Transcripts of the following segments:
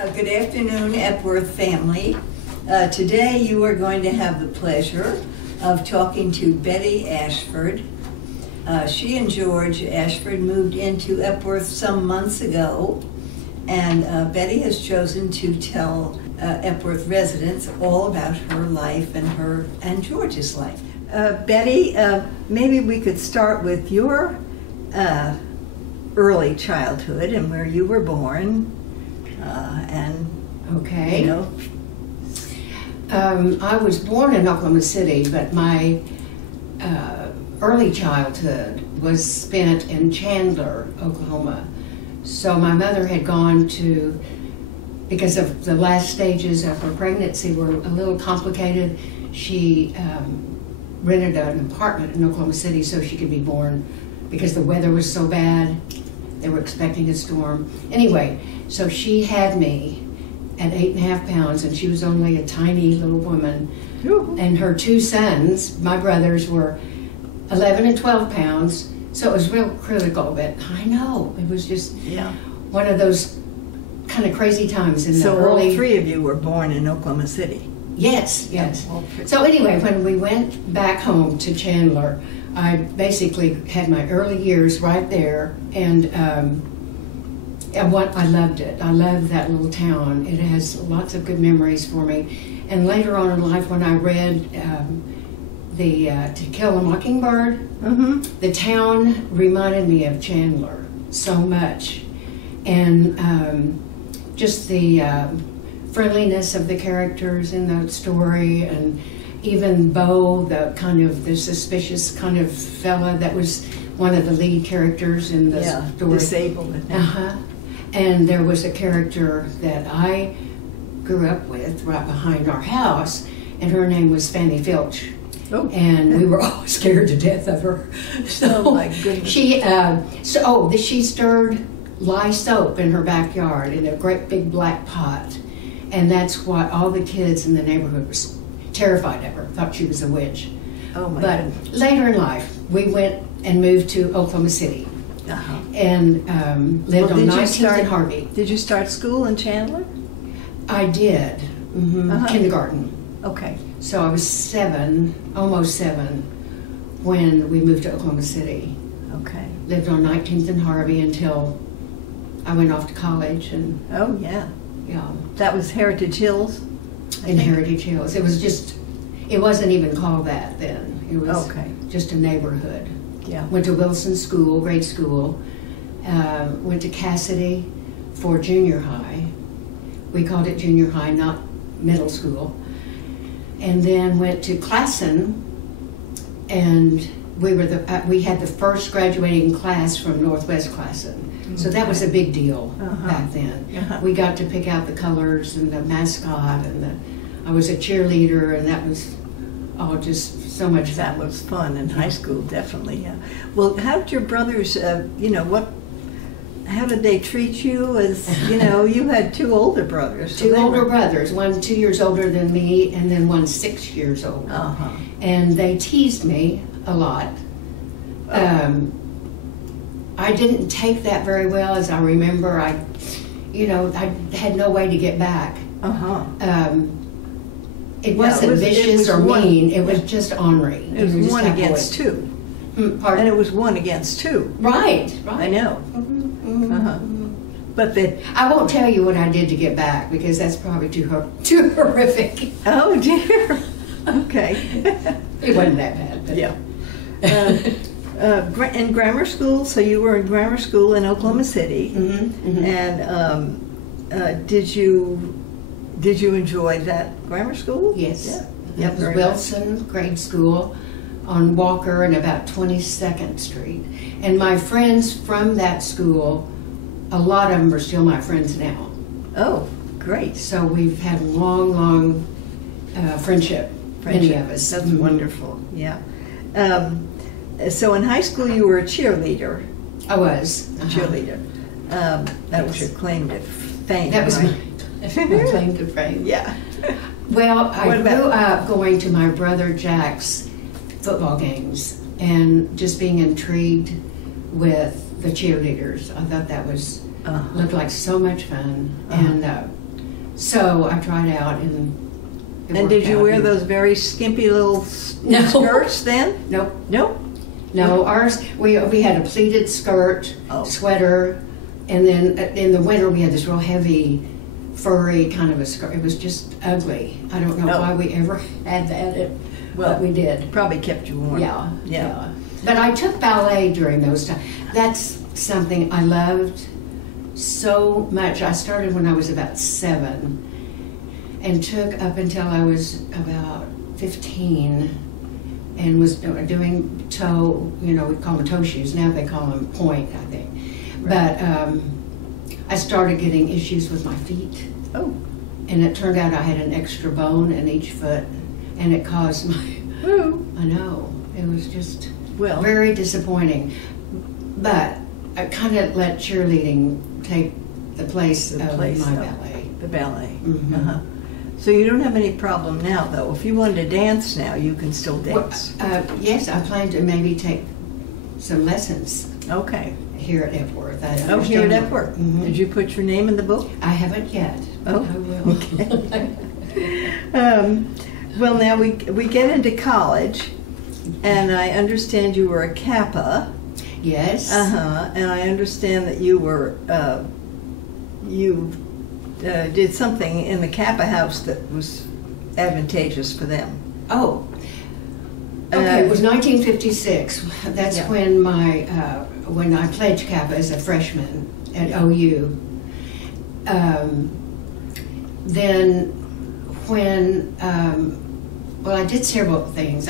Good afternoon, Epworth family. Today you are going to have the pleasure of talking to Betty Ashford. She and George Ashford moved into Epworth some months ago, and Betty has chosen to tell Epworth residents all about her life and George's life. Betty, maybe we could start with your early childhood and where you were born. Okay. You know. I was born in Oklahoma City, but my early childhood was spent in Chandler, Oklahoma. So my mother had gone to, because of the last stages of her pregnancy were a little complicated, she rented an apartment in Oklahoma City so she could be born because the weather was so bad. They were expecting a storm. Anyway, so she had me at 8.5 pounds, and she was only a tiny little woman. Ooh. And her two sons, my brothers, were 11 and 12 pounds, so it was real critical, but I know, it was just one of those kind of crazy times in the early... So all three of you were born in Oklahoma City? Yes, yes. So anyway, when we went back home to Chandler, I basically had my early years right there, and I loved it. I loved that little town. It has lots of good memories for me. And later on in life, when I read To Kill a Mockingbird, the town reminded me of Chandler so much. And just the friendliness of the characters in that story, and even Bo, the suspicious kind of fella that was one of the lead characters in the story. Disabled. And there was a character that I grew up with right behind our house, and her name was Fanny Filch. Oh. And we were all scared to death of her. So oh my goodness. She stirred lye soap in her backyard in a great big black pot, and that's why all the kids in the neighborhood were terrified of her, thought she was a witch. Oh my But goodness. later in life, we went and moved to Oklahoma City. And lived on 19th and Harvey. Did you start school in Chandler? I did. Kindergarten. Okay. So I was 7, almost 7, when we moved to Oklahoma City. Okay. Lived on 19th and Harvey until I went off to college. And oh, yeah. That was Heritage Hills? In Heritage Hills. It was just, it wasn't even called that then. It was just a neighborhood. Yeah. Went to Wilson School, grade school. Went to Cassidy for junior high. We called it junior high, not middle school. And then went to Classen, and we had the first graduating class from Northwest Classen. So that was a big deal back then. We got to pick out the colors and the mascot, and I was a cheerleader, and that was all just so much fun. That was fun in high school, definitely. Yeah. Well, how did your brothers? How did they treat you? As you had two older brothers. Two older brothers, one 2 years older than me, and then one 6 years older. And they teased me a lot. I didn't take that very well, as I remember. I had no way to get back. It wasn't vicious or mean. It was just ornery. It was one against two. Pardon? And it was one against two. Right. I know. But I won't tell you what I did to get back, because that's probably too horrific. Oh dear. Okay. It wasn't that bad. But. Yeah. In grammar school, so you were in grammar school in Oklahoma City, and did you enjoy that grammar school? Yes. That was Wilson grade school on Walker and about 22nd Street. And my friends from that school, a lot of them are still my friends now. Oh, great. So we've had a long friendship, many of us. That's wonderful, yeah. So in high school you were a cheerleader. I was. A cheerleader. That was your claim to fame, That was right? my claim to fame. Yeah. Well, I grew up going to my brother Jack's football games and just being intrigued with the cheerleaders. I thought that was looked like so much fun, and So I tried out and did you wear those very skimpy little skirts then? Nope. Nope. No, ours, we had a pleated skirt, sweater, and then in the winter we had this real heavy, furry kind of a skirt. It was just ugly. I don't know why we ever had that, but we did. Probably kept you warm. Yeah. But I took ballet during those times. That's something I loved so much. I started when I was about 7 and took up until I was about 15 and was doing toe, we call them toe shoes. Now they call them point, I think. Right. But I started getting issues with my feet. Oh. And it turned out I had an extra bone in each foot, and it caused my... Ooh. I know. It was just very disappointing. But I kind of let cheerleading take the place of my ballet. The ballet. Mm-hmm. Uh-huh. So you don't have any problem now, though. If you wanted to dance now, you can still dance. Yes, I plan to maybe take some lessons. Okay. Here at Epworth. Here at Epworth. Mm-hmm. Did you put your name in the book? I haven't yet. Oh, I will. Okay. Well, now we get into college, and I understand you were a Kappa. Yes. And I understand that you were did something in the Kappa house that was advantageous for them. Oh. Okay, it was 1956. That's when when I pledged Kappa as a freshman at OU. Then when I did several things.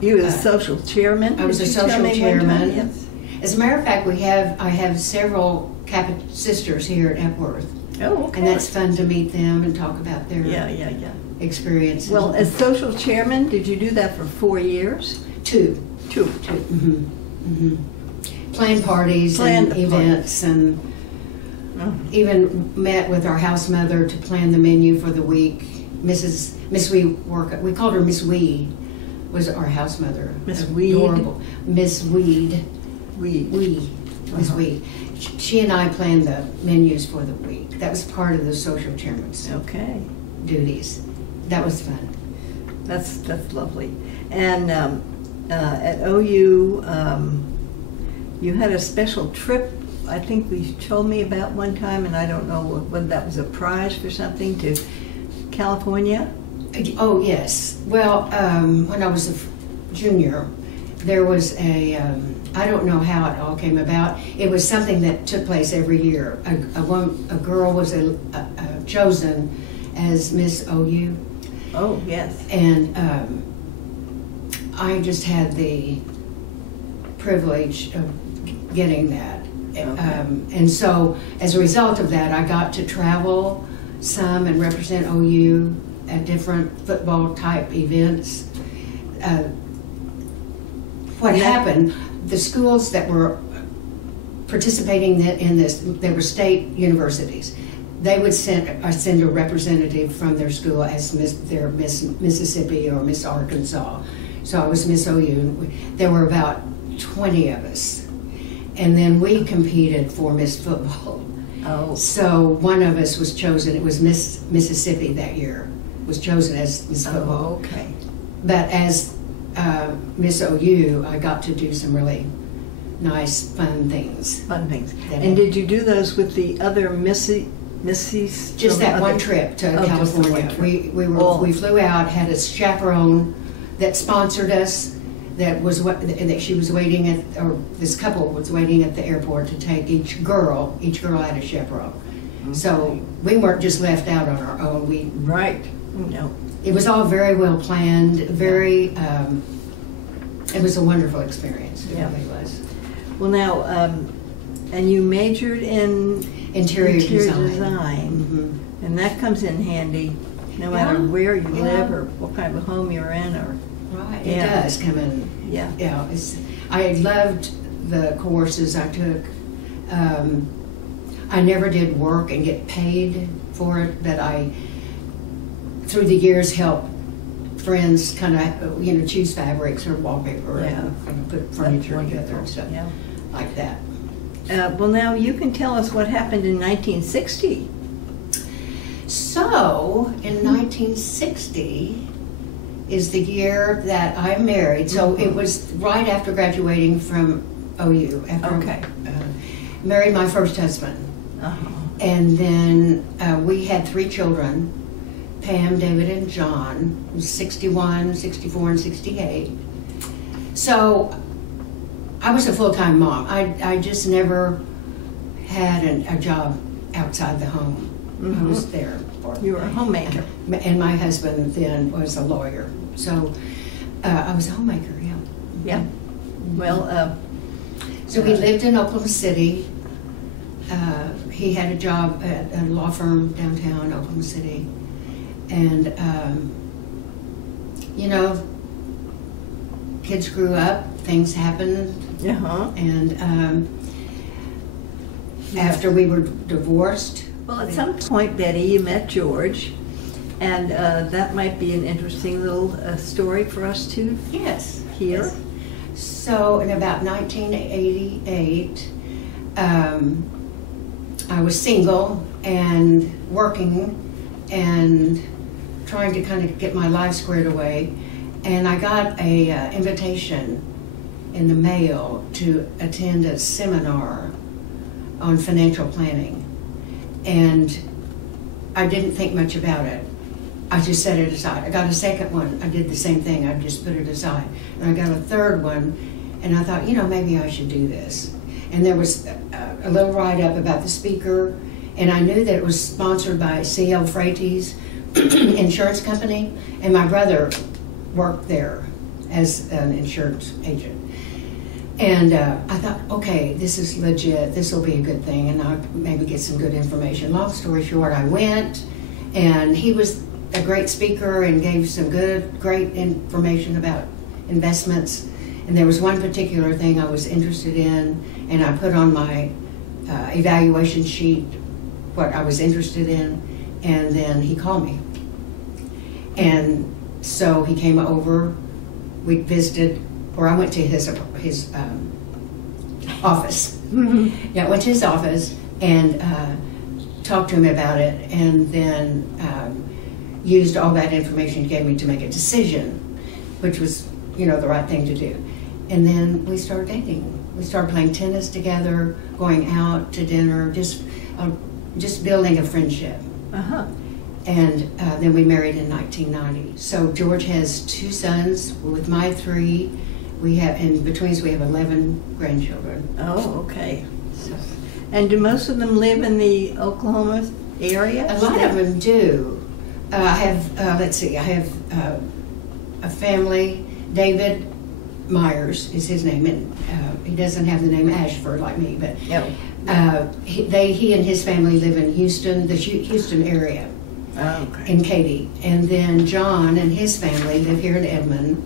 You were a social chairman? I was a social chairman. Yes. As a matter of fact, I have several Kappa sisters here at Epworth. Oh, okay. And that's fun to meet them and talk about their experiences. Well, as social chairman, did you do that for 4 years? Two. Mm-hmm. Mm-hmm. Planned parties and events and even met with our house mother to plan the menu for the week. Miss Wee we called her Miss Weed, was our house mother. Miss Weed? Adorable. Miss Weed. Miss Weed. She and I planned the menus for the week. That was part of the social chairman's duties. That was fun. That's lovely. And at OU, you had a special trip. I think you told me about one time, and I don't know whether that was a prize for something, to California. Oh yes. Well, when I was a junior, there was I don't know how it all came about. It was something that took place every year. A girl was chosen as Miss OU. Oh, yes. And I just had the privilege of getting that. Okay. And so, as a result of that, I got to travel some and represent OU at different football type events. What happened, the schools that were participating in this, they were state universities. They would send a representative from their school as their Miss Mississippi or Miss Arkansas. So I was Miss OU. There were about 20 of us. And then we competed for Miss Football. Oh. So one of us was chosen, it was Miss Mississippi that year, was chosen as Miss Football. Oh, okay. But as Miss OU, I got to do some really nice, fun things. And did you do those with the other Missies? Just that one trip to California. We flew out, had a chaperone that sponsored us. That she was waiting at, or this couple was waiting at the airport to take each girl. Each girl had a chaperone. Okay. So we weren't just left out on our own. No. It was all very well planned. It was a wonderful experience. It really was. Well, now, and you majored in interior design. Mm-hmm. And that comes in handy no matter where you live or what kind of a home you're in, or. Right, it does come in. Yeah. I loved the courses I took. I never did work and get paid for it, but I, through the years, helped friends kind of, choose fabrics or wallpaper and put furniture together and stuff like that. Well, now you can tell us what happened in 1960. So, in 1960 is the year that I married. So it was right after graduating from OU. After married my first husband. And then we had 3 children, Pam, David, and John, 61, 64, and 68. So I was a full-time mom. I just never had a job outside the home. I was there. You were a homemaker. And my husband then was a lawyer. So I was a homemaker, yeah. Yeah. Well, so we lived in Oklahoma City. He had a job at a law firm downtown Oklahoma City. And, you know, kids grew up, things happened. And after we were divorced. Well, at some point, Betty, you met George. And that might be an interesting little story for us to hear. Yes. So in about 1988, I was single and working and trying to kind of get my life squared away. And I got a invitation in the mail to attend a seminar on financial planning. And I didn't think much about it. I just set it aside. I got a second one. I did the same thing. I just put it aside. And I got a third one, and I thought, you know, maybe I should do this. And there was a little write-up about the speaker, and I knew that it was sponsored by C.L. Freites insurance company, and my brother worked there as an insurance agent. And I thought, okay, this is legit. This will be a good thing, and I'll maybe get some good information. Long story short, I went, and he was a great speaker and gave some great information about investments. And there was one particular thing I was interested in, and I put on my evaluation sheet what I was interested in, and then he called me. And so he came over, we visited, or I went to his office. Yeah, I went to his office and talked to him about it, and then used all that information he gave me to make a decision, which was, you know, the right thing to do. And then we started dating. We started playing tennis together, going out to dinner, just building a friendship. And then we married in 1990. So George has 2 sons. With my 3, we have, in between us, we have 11 grandchildren. Oh, okay. And do most of them live in the Oklahoma area? A lot of them do. I have, let's see, I have a family. David Myers is his name, and he doesn't have the name Ashford like me, but he and his family live in Houston, the Houston area, in Katy. And then John and his family live here in Edmond.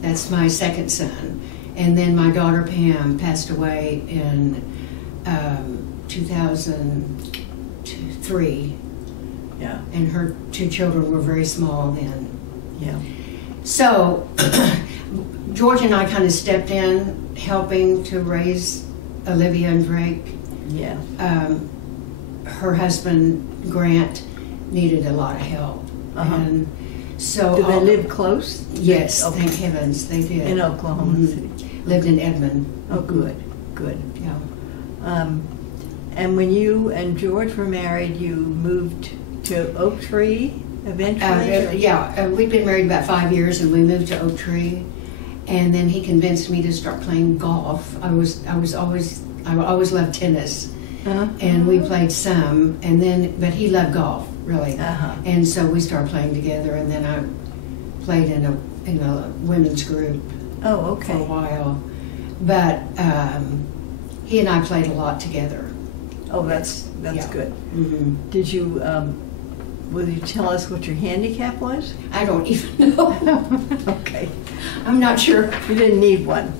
That's my second son. And then my daughter Pam passed away in 2003. Yeah. And her 2 children were very small then. Yeah. So George and I kind of stepped in, helping to raise Olivia and Drake. Yeah. Her husband, Grant, needed a lot of help. And so do they live close? Yes, thank heavens they did. In Oklahoma City. Lived in Edmond. Oh, good. Yeah. And when you and George were married, you moved to Oak Tree eventually? We'd been married about 5 years, and we moved to Oak Tree. And then he convinced me to start playing golf. I always loved tennis, and we played some. And then, but he loved golf really, and so we started playing together. And then I played in a women's group. Oh, okay. For a while, but he and I played a lot together. Oh, that's good. Did you? Will you tell us what your handicap was? I don't even know. Okay. I'm not sure. You didn't need one.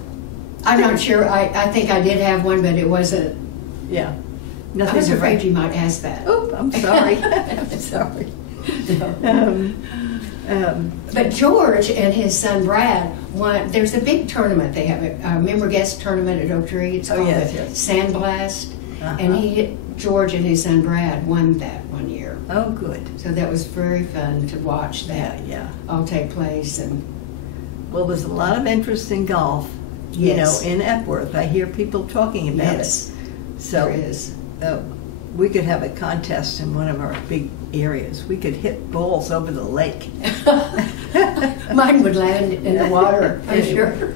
I'm not sure. I think I did have one, but it wasn't. Yeah. I was afraid you might ask that. Oh, I'm sorry. I'm sorry. But George and his son Brad won. There's a big tournament. They have a member guest tournament at Oak Tree. It's called the Sandblast. And George and his son Brad won that one year. Oh, good. So that was very fun to watch that Yeah. all take place. And Well, there's a lot of interest in golf, Yes. in Epworth. I hear people talking about yes, it. So there is. we could have a contest in one of our big areas. We could hit balls over the lake. Mine would land in the water, I'm sure.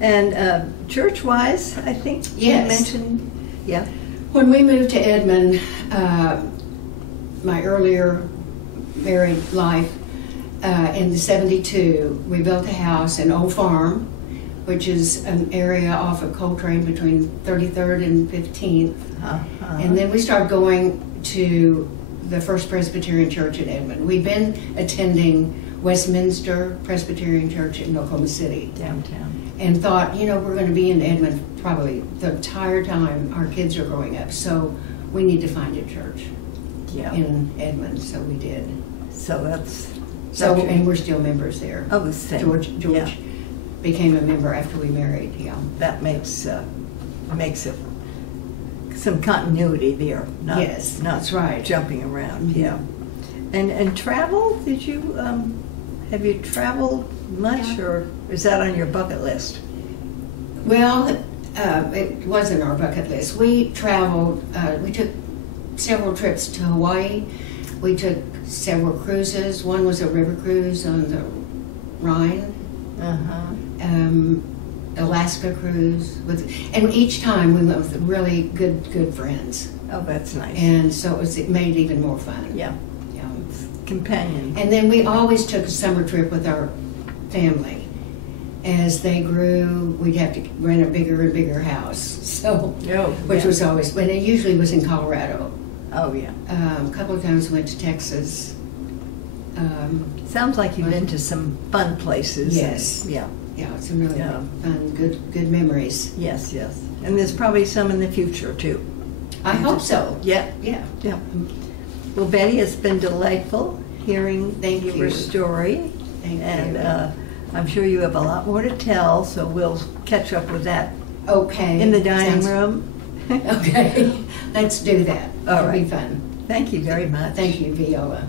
And church-wise, I think you Yes. mentioned, yeah. When we moved to Edmond, my earlier married life, in the 72, we built a house in Old Farm, which is an area off of Coltrane between 33rd and 15th. And then we started going to the First Presbyterian Church in Edmond. We'd been attending Westminster Presbyterian Church in Oklahoma City. Downtown. And thought, we're going to be in Edmond probably the entire time our kids are growing up, so we need to find a church Yeah. in Edmond, so we did. So that's... And we're still members there. Oh, the same. George Yeah. became a member after we married, yeah. That makes it some continuity there. Not, Yes, not that's right. jumping around. Mhm. Yeah. And travel? Did you have you traveled much, or is that on your bucket list? Well, it wasn't our bucket list. We traveled, we took several trips to Hawaii. We took several cruises. One was a river cruise on the Rhine. Alaska cruise, and each time we went with really good friends, Oh, that's nice. and so it made it even more fun. Yeah. Yeah. Companion. And then we always took a summer trip with our family. As they grew, we'd have to rent a bigger and bigger house. So, which yeah. was always, but it usually was in Colorado. Oh, yeah. A couple of times we went to Texas. Sounds like you've been to some fun places. Yes. Yeah. Yeah, some really Yeah. fun, good memories. Yes, yes. And there's probably some in the future, too. I hope so. Yeah. Yeah. Yeah. Well, Betty, it's been delightful hearing Thank your you. story. Thank And you. I'm sure you have a lot more to tell, so we'll catch up with that Okay. in the dining Sounds- room. Okay, let's do that. All It'll be right. fun. Thank you very much. Thank you, Viola.